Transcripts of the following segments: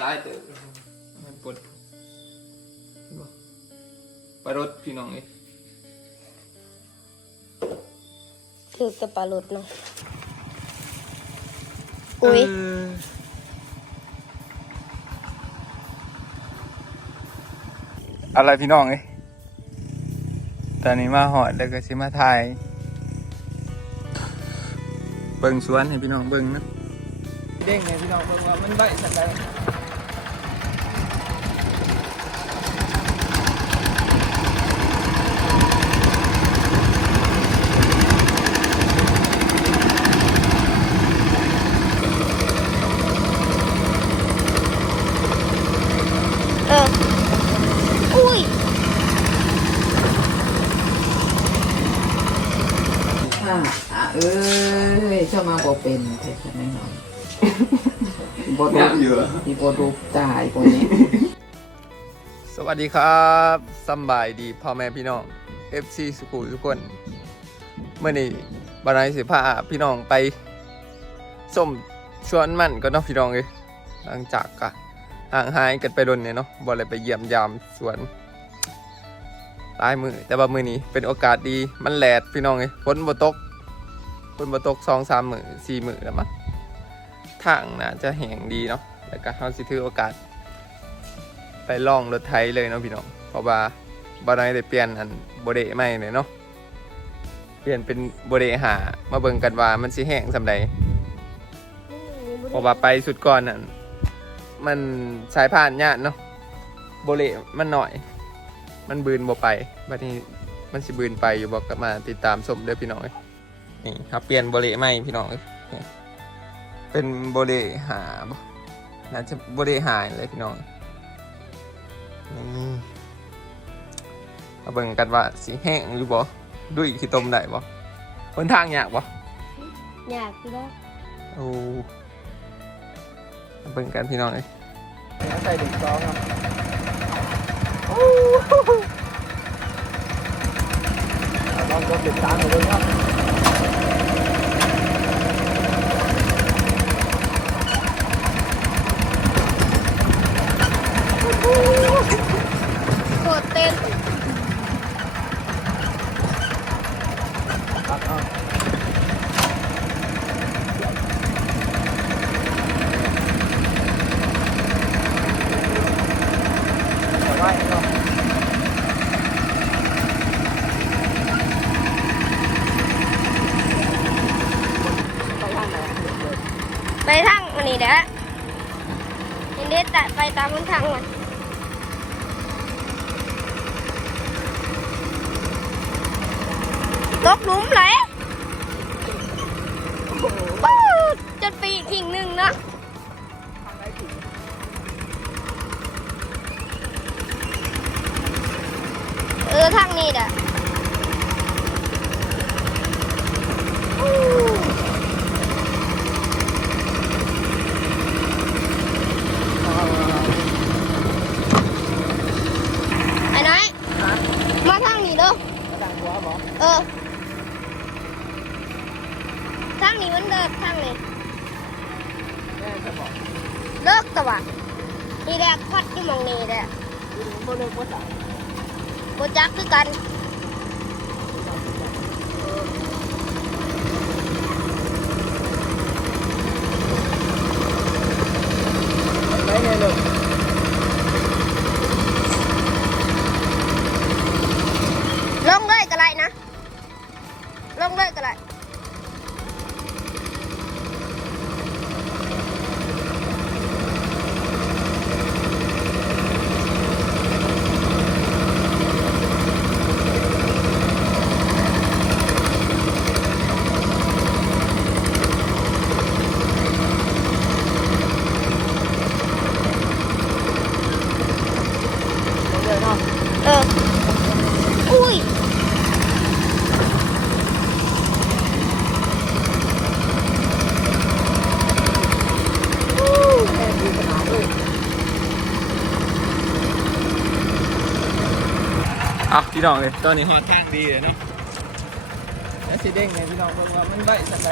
ได้เติบมันปวดเห็นบ่ไปรถพี่น้องเอ้ยถือกับปลาหลุดเนาะอุ้ยเอออะไรพี่น้องเอ้ยตอนนี้มาหอดแล้วก็สิมาถ่าย เบิ่งสวนให้พี่น้องเบิ่งนะเด้งให้พี่น้องเบิ่งว่ามันใบสักใดเอะเอ้ยชอบมาบอกเป็นเท่านั้นหน่อยบดูมีบดูตายคนนี้ สวัสดีครับสำบายดีพ่อแม่พี่น้อง FC สุขุมทุกคนเมื่อนี้บรรยสิพาพี่น้องไปส้มชวนมันก็เนาะพี่น้องเลยหลังจากกะห่างหายกันไปดนเนี่ยเนาะบ่เลยไปเยี่ยมยามสวนตายมือแต่ว่ามือนี้เป็นโอกาสดีมันแหลดพี่น้องเลยฝนบ่ตก ฝนบ่ตกสองสามหมือสี่หมือแล้วมั้งทางน่าจะแห้งดีเนาะแล้วก็เฮาสิถือโอกาส ไปล่องรถไถเลยเนาะพี่น้องเพราะว่าบานายได้เปลี่ยนอันโบเดใหม่เลยเนาะเปลี่ยนเป็นโบเดหามาเบิ่งกันว่ามันสิแห้งสำใดเพราะว่าไปสุดก่อนนั่นมันสายผ่านยากเนาะโบเลมันหน่อย มันบืนบ่ไปบัดนี้มันสิบืนไปอยู่บอกกับมาติดตามชมเด้อพี่น้องเอ้ย นี่ครับเปลี่ยนโบเลใหม่พี่น้องเอ้ยเป็นโบเลหาบ่น่าจะโบเลหาเลยพี่น้องนี่มาเบิ่งกันว่าสีแห้งหรือบ่ดุยขี้ต้มได้บ่คนทางยากบ่อยากกินแล้วโอ้มาเบิ่งกันพี่น้องเอ้ยใส่ดึกซองอะลองรถติดตามมาเลยครับ โคตรเต้น ไว้เนาะ ไปทางอันนี้เด้อยินดีแต่ไปตามมันทางมันต กหลุมไหลปู๊ดจนปีทิ้งหนึ่งเนาะเออทางนี้เด้ออู้ไอ้น้อยมาทางนี้เด้อเออ ทางนี้มันเดินทางนี้เลิกตะวันนี่แหละพัดที่มองนี่แหละโบจักคือกัน ไปไงลูก ลงเลยก็ไรนะ ลงเลยก็ไรเออ อุ้ย อะพี่น้องเลยตอนนี้ฮอดทางดีเลยเนาะแล้วสิเด้งไงพี่น้องเบิ่งว่ามันใบสักใด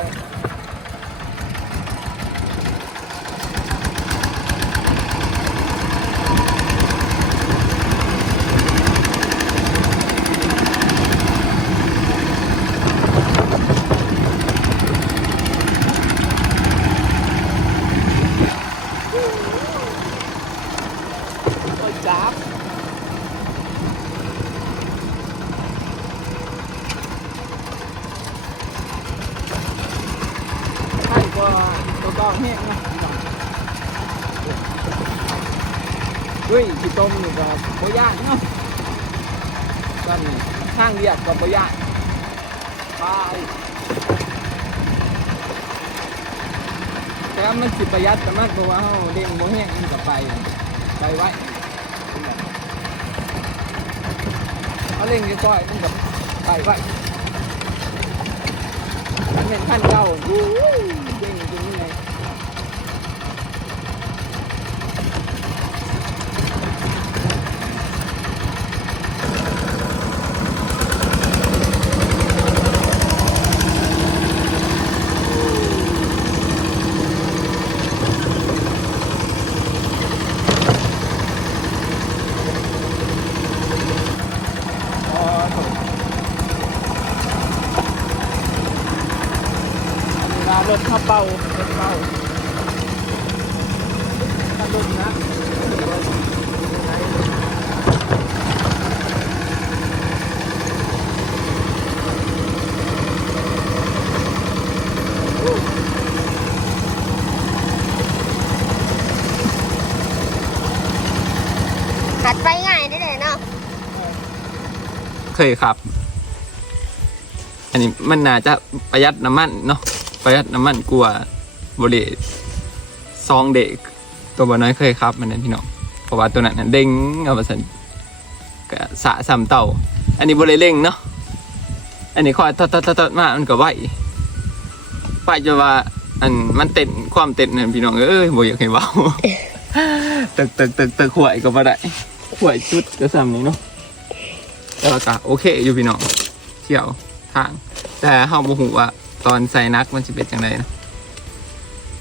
เฮ้ยขี้ต้มนี่ก็บ่ยากเนาะตอนนี้างเรียกก็บ่ยากไปแต่มันสิประหยัดแต่มากเพราะว่าเฮาเด้งบ่แห้งมันก็ไปไปไว้เอาเร่งค่อยๆมันก็ไปไว้มันเป็นขั้นเก่าอู้ยเด้งจริงๆเลย อ๋อถูก อันนี้มารถขับเป่ารถเป่าถ้ารถนะหัดไปง่ายได้เลยเนาะเคยครับ อันนี้มันน่าจะประหยัดน้ำมันเนาะ ประหยัดน้ำมันกลัวบริซองเด็ก ตัวบน้อยเคยครับ มันนั้นพี่น้องเพราะว่าตัวนั้นเด้งเอาไปสันก็สะสามเต่า อันนี้บริเร่งเนาะอันนี้คอยตัดตัดตัดมามันก็ไหวไปจะว่าอันมันเต้นความเต้นนั่นพี่น้องเอ้ยบ่อยากให้เบาตึกตึกตึกตึกหวยก็บ่ได้หวยจุดก็ซ้ำนี้เนาะแต่ว่าก็โอเคอยู่พี่น้องเที่ยวทาง แต่เฮาบ่ฮู้ว่า ตอนใส่นักมันสิเป็นจังไดนะ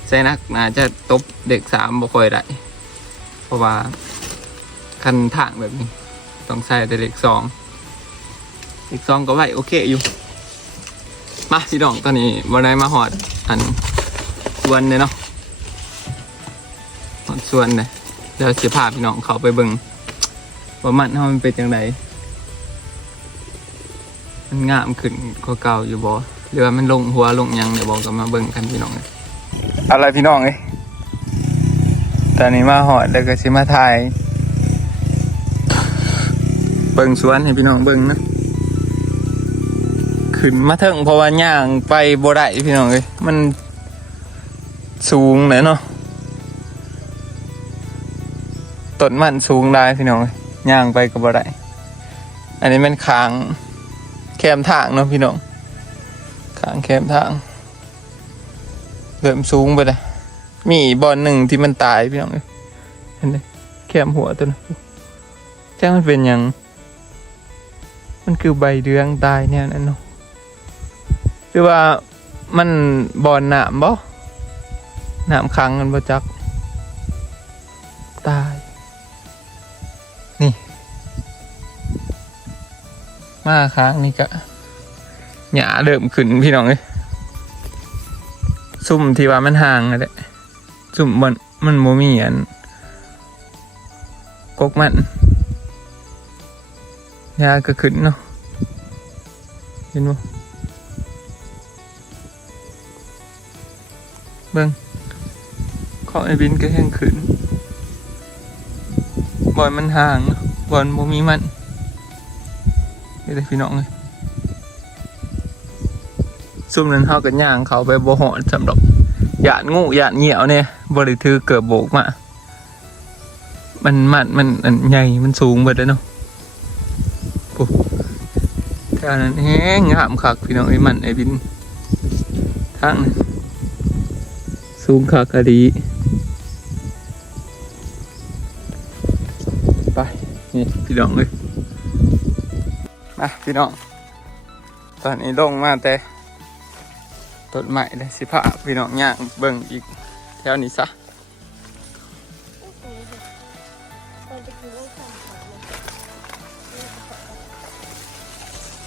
ใส่นักน่าจะตบเด็กสามบ่ค่อยได้เพราะว่าคันทางแบบนี้ ต้องใส่แต่เด็กสองเด็กสองก็ไหวโอเคอยู่ มาพี่น้องตอนนี้บ่ได้มาหอดอันสวนเลยเนาะหอดสวนเลยเดี๋ยวสิพาพี่น้องเขาไปเบิ่งว่ามันเฮามันเป็นจังไดมันงามขึ้นกว่าเก่าอยู่บ่ หรือว่ามันลงหัวลงยังเดี๋ยวบอกกันมาเบิ่งกันพี่น้องอะไรพี่น้องเอ้ยตอนนี้มาหอดแล้วก็สิมาถ่าย เบิ่งสวนให้พี่น้องเบิ่งนะขึ้นมาเถิงเพราะว่าย่างไปบ่ได้พี่น้องเอ้ยมันสูงเลยเนาะต้นมันสูงได้พี่น้องเอ้ยย่างไปก็บ่ได้อันนี้มันค้างแคมทางเนาะพี่น้อง ข้างแคมทางเริ่มสูงไปเลยมีบอลหนึ่งที่มันตายพี่น้องเอ้ยเห็นไหมแคมหัวตัวนั้นแจ้งมันเป็นหยังมันคือใบเรืองตายเนี่ยนั่นเนาะหรือว่ามันบอลหนามบ่หนามขังมันบ่จัก ตาย นี่ มาค้างนี่ก็ หยาเดิมขึ้นพี่น้องเอ้ยซุ่มที่ว่ามันห่างนั่นแหละซุ่มมันมันโมมีอันกกมันหยาก็ขึ้นเนาะเห็นบ่เบิ่งของไอ้บินก็แห้งขึ้นบอลมันห่างเนาะบอลโมมีมันนี่เลยพี่น้องเลย ซุ่มนั้นเฮากันย่างเขาไปบ่หอดสำหรับหยาดงูหยาดเหนียวเนี่ยบริถือเกือบโบกมา มันมันมันอันใหญ่ มันสูงเบิดเลยเนาะโอ้การนั้นแห้งงามคักพี่น้องไอ้มันไอ้บินทางนั้นสูงคักกะดีไปนี่พี่น้องเลยมาพี่น้อง ตอนนี้ลงมาแต่ ต้นใหม่เลยสิพาพี่น้องย่างเบิ่งอีกแถวนี้ซะ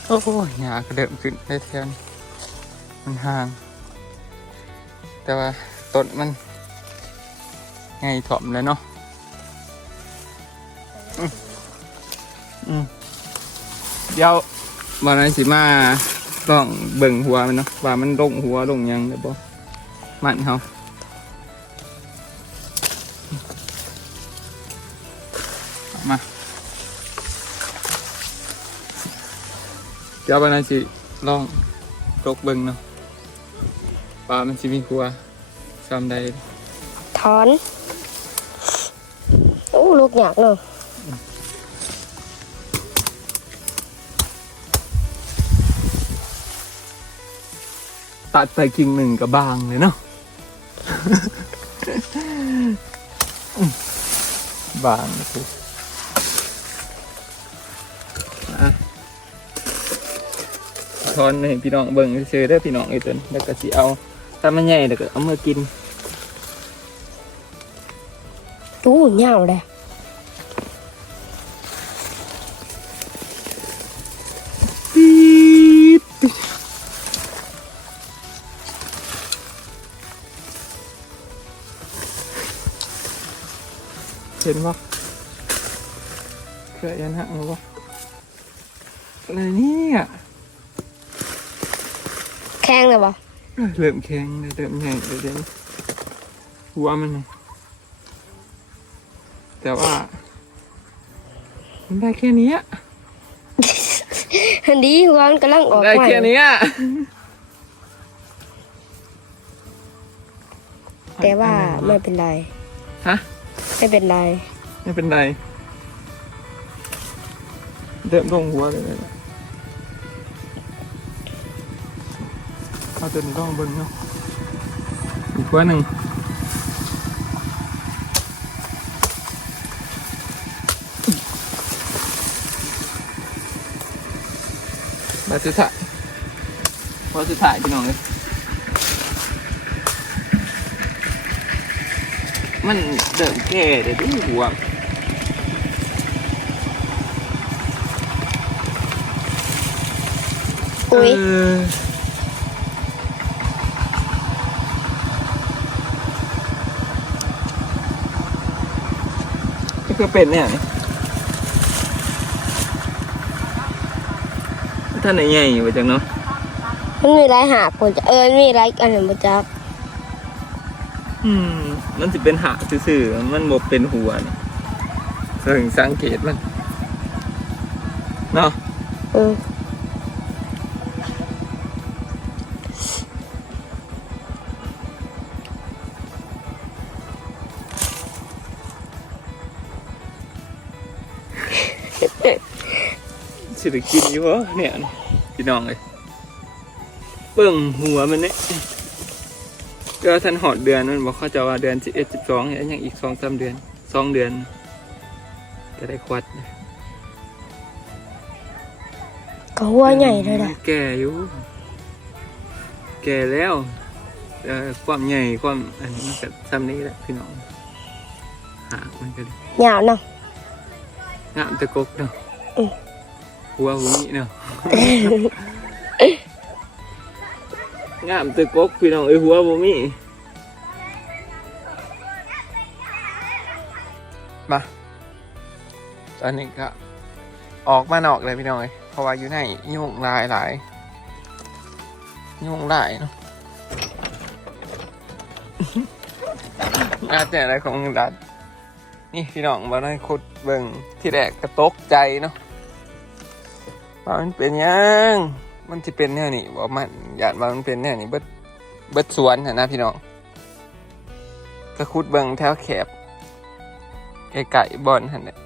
โอ้ยหหยาก็เริ่มขึ้นได้แถวนี้มันห่าง แต่ว่าต้นมันไงถ่อมแล้วเนาะอืมเดี๋ยววันนั้สิมา ลองเบิ่งหัวมันเนาะว่ามันลงหัวลงยังเดี๋ยวบ่มันเขามาเดี๋ยววันสิลองตกเบิ่งเนาะปลามันสิมีครัวซ้ำใดถอน โอ้ลูกหยากเนาะ ตัดไปกิ่งหนึ่งกับบางเลยเนาะบางคือทอนให้พี่น้องเบิ่งซื้อได้พี่น้องไอ้ต้นแล้วก็สิเอาถ้ามันใหญ่แล้วก็เอามากินตู้เห เคยยันหักมั้ปะอะไรเนี่ยแข้งเลยบ่เริ่มแข็งเลยเริ่มใหญ่เลยเดี๋ยวนี้หัวมันแต่ว่ามันได้แค่นี้อันนี้หัวมันกำลังออกได้ใหม่แค่นี้ยแต่ว่าไม่เป็นไร ฮะ ไม่เป็นไร ไม่เป็นไร เดิมลงหัวเลยนะเอาตัวนี้ต้องเบิ้งเนาะอีกหัวหนึ่งมาสุดท้ายพอสุดท้ายพี่น้องเลยมันเดิมแก่เดี๋ยวดูหัว อุ้ยเออนี่คือเป็ดเนี่ยนี่ท่านไหนใหญ่อยู่จังเนาะมันมีหลายหาบคนจะเออมีหลายอันนั้นบ่จักอืม มันจะเป็นหางซื่อๆมันบ่เป็นหัวนี่ถึงสังเกตมันเนาะเออ สิได้กินอยู่เหรอเนี่ยพี่น้องเลยเบิ่งหัวมันเนี่ยก็ทันหอดเดือนมันบอกเขาจะว่าเดือนสิบเอ็ดสิบสองเนี่ยยังอีกสองสามเดือนสองเดือน จะได้ควัดก็หัวใหญ่เลยนะมันแก่อยู่ แก่แล้วเอ่อความใหญ่ความอันนี้มันก็ซ้ำนี้แหละพี่น้องหากมันก็หยาวเนาะงามตะกกเนาะอืม หัวหูนี่เนาะงามตะกกพี่น้องเอ้ยหัวบ่มีมาตอนนี้ก็ออกมานอกเลยพี่น้องเอ้ยเพราะว่าอยู่ในยุ่งหลายหลายยุ่งหลายเนาะอาจจะอะไรของรัฐนี่พี่น้องมาได้ขุดเบิ่งที่แรกกระตกใจเนาะ ว่ามันเป็นหยังมันจะเป็นแนวนี้ว่ามันอยากว่ามันเป็นแนวนี้เบิดเบิดสวนหั่นนะพี่น้องก็ขุดเบิ่งแถวแคบไก่ๆบอนหันเนี่ย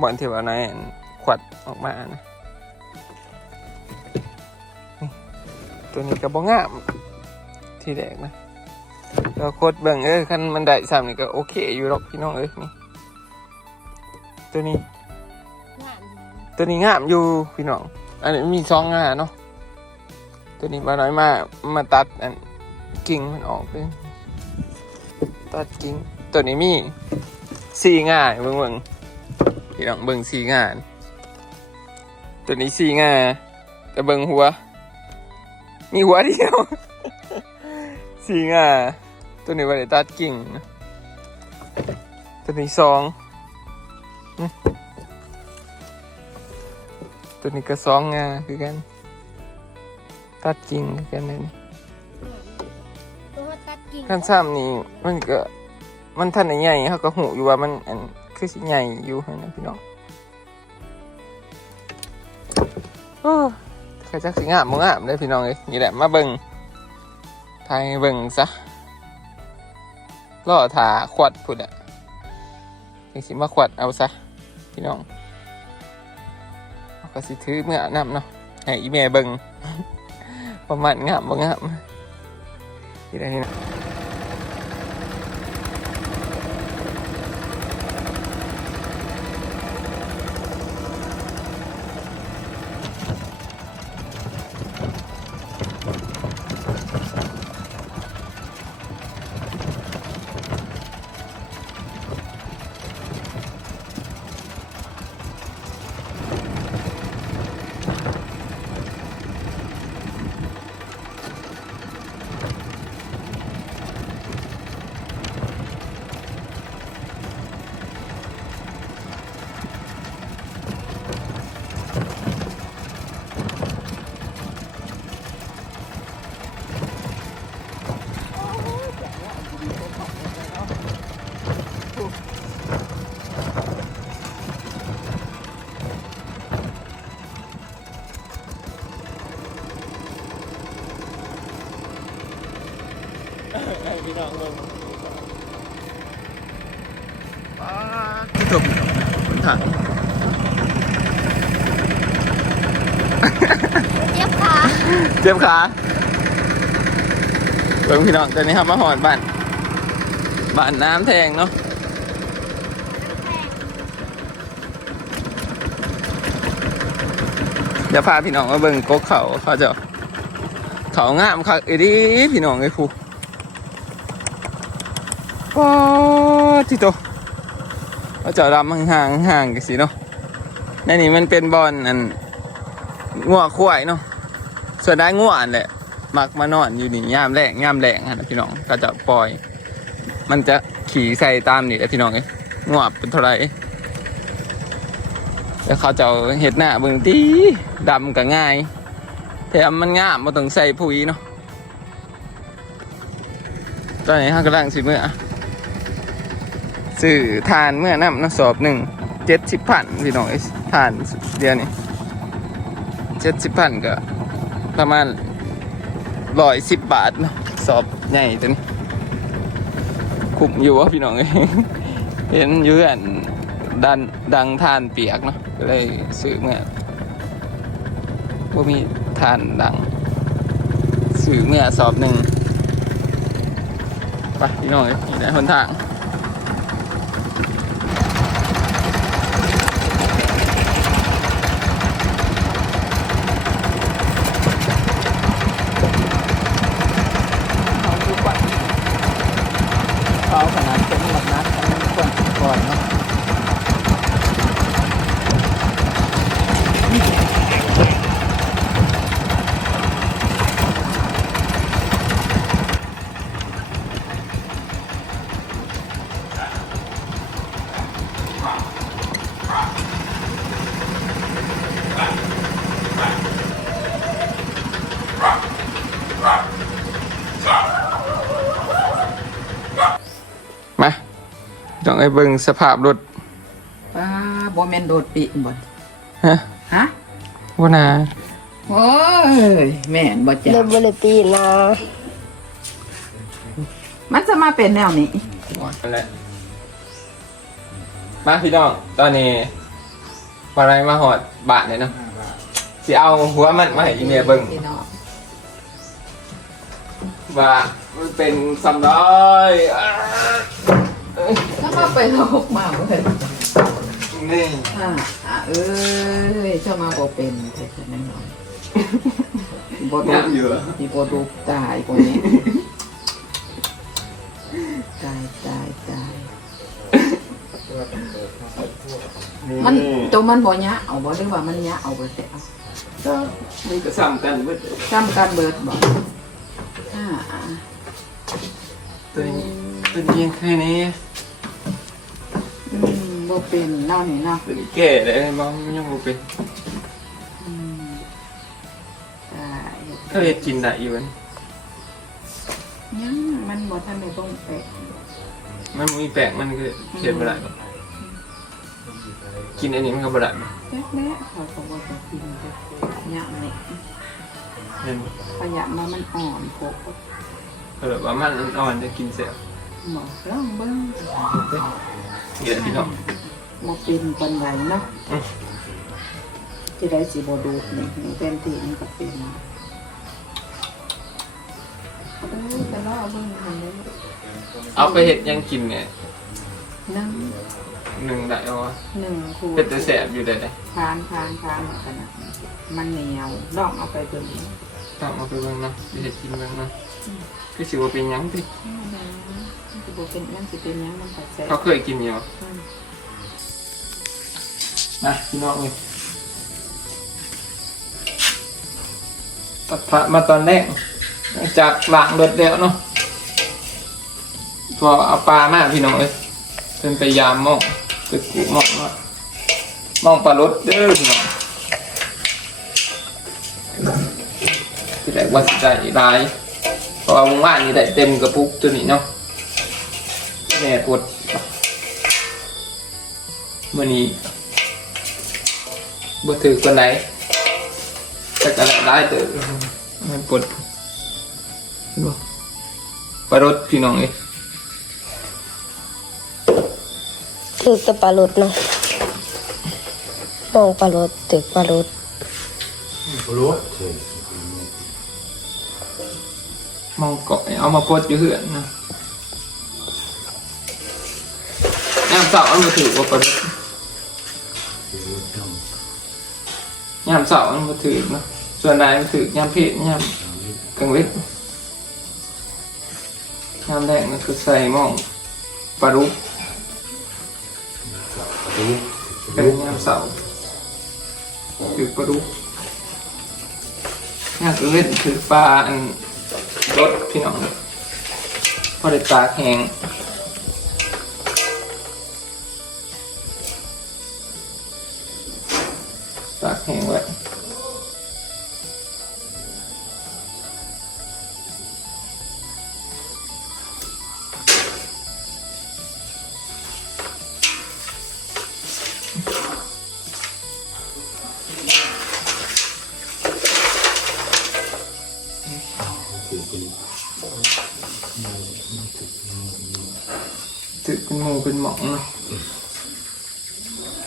บอนที่ว่าในอันขวัดออกมานะนี่ตัวนี้ก็บ่งามที่แรกนะก็โคตรเบิ่งเอ้ยคันมันได้สามนี่ก็โอเคอยู่หรอกพี่น้องเอ้ยนี่ตัวนี้ ตัวนี้งามอยู่พี่น้อง อันนี้มีสองงาเนาะตัวนี้มาน้อยมากมาตัดอันกิ่งมันออกเป็นตัดกิ่งตัวนี้มีสี่งานเบิ่งเบิ่งพี่น้องเบิ่งสี่งาน ตัวนี้สี่งาแต่เบิ่งหัว มีหัวเดียวสี่งาตัวนี้ว่าได้ตัดกิ่ง ตัวนี้สอง ตัวนี้ก็สองงาคือกัน ตัดจริงคือกันเลยตัวตัดกิ่งขั้นซ้ำนี้มันก็มันท่านใหญ่เขาก็หูอยู่ว่ามันอันคือสิใหญ่อยู่นะพี่น้องโอ้ก็จักสิงามมงามได้พี่น้องเลยนี่แหละมาเบิ่งไทยเบิ่งซะล่อถาขวดพุดอะจังสิมาขวดเอาซะพี่น้อง ก็สิถือเมื่อนำเนาะให้อีแม่เบิ่งประมาณงามบ่งามที่ได้นี่นะ พี่น้องเบิ่งจบถังเจ็บขาเจ็บขาเบิ่งพี่น้องตอนนี้ครับมาหอดบ้านบ้านน้ำแทงเนาะเดี๋ยวพาพี่น้องมาเบิ่งกกเขาเขาจะเขางามคักอีดีพี่น้องไอ้ผู้ ว้าที่โตเขาจะรำห่างๆห่างกันสิเนาะในนี้มันเป็นบอลอันงัวควายเนาะส่วนได้ง่วอันแหละมักมานอนอยู่นี่ยามแรงยามแรงฮะพี่น้องก็จะปล่อย มันจะขี่ใส่ตามนี่แหละพี่น้องเอ้ง่วเป็นเท่าไรแล้วเขาจะเอาเห็ดหน้าเบิ่งตีดำก็ง่ายแถมมันงามมาต้องใส่ปุ๋ยเนาะตอนนี้ห้างกำลังสิเมื่อ สื่อทานเมื่อน้ำน้ำสอบหนึ่งเจ็ดสิบพันพี่น้องเอ้ทานเดียวนี่เจ็ดสิบพันก็ประมาณร้อยสิบบาทเนาะสอบใหญ่จนคุ้มอยู่วะพี่น้องเอ้เห็นอยือันดันดังทานเปียกเนาะก็เลยซื้อเมื่อว่ามีทานดังซื้อเมื่อสอบหนึ่งไปพี่น้องเอ้ยนี่ได้หนทาง เขาดูก่อนเขาขนาดเป็นหลักนัดกันก่อนก่อนเนาะมาต้อง ไอ้เบิ่งสภาพรถป้าบ่แม่นโดดปีนบ่ฮะฮะว่านาโอ้ยแม่นบ่จ้ะเริ่มบริปีนนะมันจะมาเป็นแนวนี้นั่นแหละมาพี่น้องตอนนี้ปอะไรมาหอดบาทเลยเนาะสิเอาหัวมันมาให้อีเมียเบิ่งพี่น้องว่ามันเป็นสำร้อยถ้า มาไปโลกมาบ่เห็นนี่อ่าอ่าเอ้ยเจ้ามาบ่เป็นแท้ๆแน่นอนบ่ดูน้ำอยู่อะมีบ่ดูตายกว่านี้ตายตายตายมันตัวมันบ่ยะเอาบ่หรือว่ามันยะเอาบ่แต่เอาก็มันก็ซ้ำกันเบิดจำการเบิดบ่อ่าอ่าตัวนี้ตัวนี้ยังแค่นี้อืม บ่เป็นเนาะนี่เนาะตัวนี้แก่เลยบ้างยังบ่เป็นอืมตายก็เห็ดกินได้อยู่อันยังมันบ่ทันได้ต้องแปะมันมีแปลกมันก็เขียนไม่ได้หรอกกินอันนี้มันก็บ่ได้แรกๆเขาก็ว่าจะกินแต่ยะนี่เห็นขยะมามันอ่อนพกเออว่ามันอ่อนจะกินเสีย หมอลองเบิ้งเดี๋ยวพี่น้องมาเป็นปันไหนเนาะอืมจะได้สีบดูดนี่นี่เป็นที่มันก็เป็นเออแต่เราเอาเบิ้งทำได้เอาไปเห็ดยังกินเนี่ยนั่งหนึ่งได้เอาวะหนึ่งคูเป็นแต่แสบอยู่ได้เลยทานทานทานขนาดนั้นมันเหนียวลองเอาไปตัวนี้ต้องเอาไปเบิ่งเนาะไปเห็ดกินเบิ่งเนาะคือสิว่าเป็นหยังติ มันจะบอกเป็นยังสิเป็นยังมันผัดแซ่เขาเคยกินอยู่นะพี่น้องเลยตัดพระมาตอนแรกหลังจากล้างรถแล้วเนาะพอเอาปลามาพี่น้องเลยเป็นไปยามหมองไปกูหมองว่ามองปลารถเด้อพี่น้องที่แรกว่าสิได้หลายเพราะว่าเมื่อวานนี้ได้เต็มกระปุกตัวนี้เนาะ แม่ปวดเมื่อนี้บ่ถือคนไหนแต่ก็ได้เติบแม่ปวดเห็นบ่ปลารถพี่น้องเอ้ยถือแต่ปลาลดเนาะมองปลาลดถือปลาลดรู้เฉยมองเกาะเอามาโพสต์อยู่เหือนนะ เสาร์มันมาถือว่าปลารถยามเสาร์มันมาถือเนาะส่วนใดมันถือยามเพศยามกลางเวทยามแรกมันคือใส่หมองปลารุกรู้เป็นยามเสาร์ถือปลารุกยามกลางเวทถือปลาอันรถพี่น้องพอได้ตากแห้ง ตากแห้งไว้ถือเป็นหมูเป็นหมองเนาะ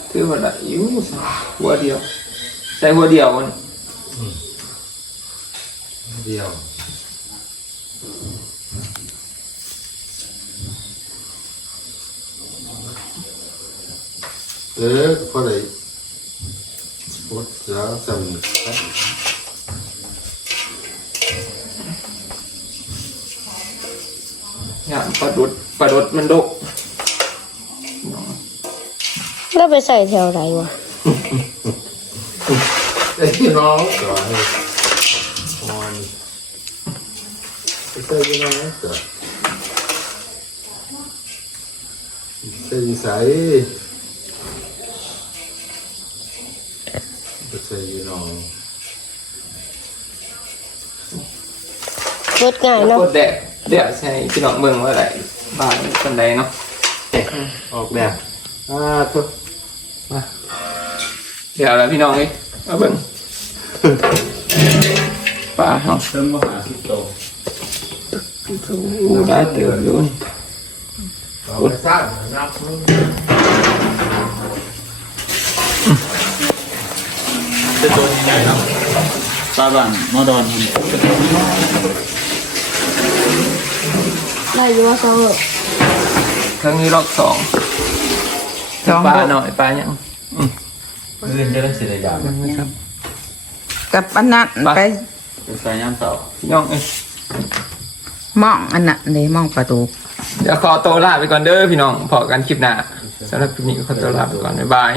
ถือว่าได้อยู่ใส่หัวเดียวใส่หัวเดียวมันเดียวเออพอได้ปวดแล้วจำเนี่ยปลาดุดปลาดุดมันดกแล้วไปใส่แถวไหนวะ ไอ้น้องก็ให้นอนไปเจอยังไงก็ใส่ใส่ไปเจอยังน้องลดง่ายเนาะกดแดดเดี๋ยวใช้พี่น้องเมืองว่าอะไรบ้านคนใด เนาะออกแบบอ่าทุกมาเดี๋ยวแล้วพี่น้องนี่เอาเบิ่งปลาเนาะเริ่มมาหาที่โตอู้ได้เติบอยู่นี่เราไปสร้างนับมึงเป็นตัวใหญ่เนาะปลาบ้านมอดอนครับได้อยูว่าเซอร์ครั้งนี้รอบสองสองปลาโลหน่อยปลายัง เรื่องจะได้เสียดายนะครับ กับอันนั้นไปไปเป็นสายยามเสาร์พี่น้องเอ้ยมองอันนั้นเลยมองประตูเดี๋ยวขอตัวลาไปก่อนเด้อพี่น้องพอกันคลิปหน้าสำหรับคลิปนี้ก็ขอตัวลาไปก่อนบ๊ายบาย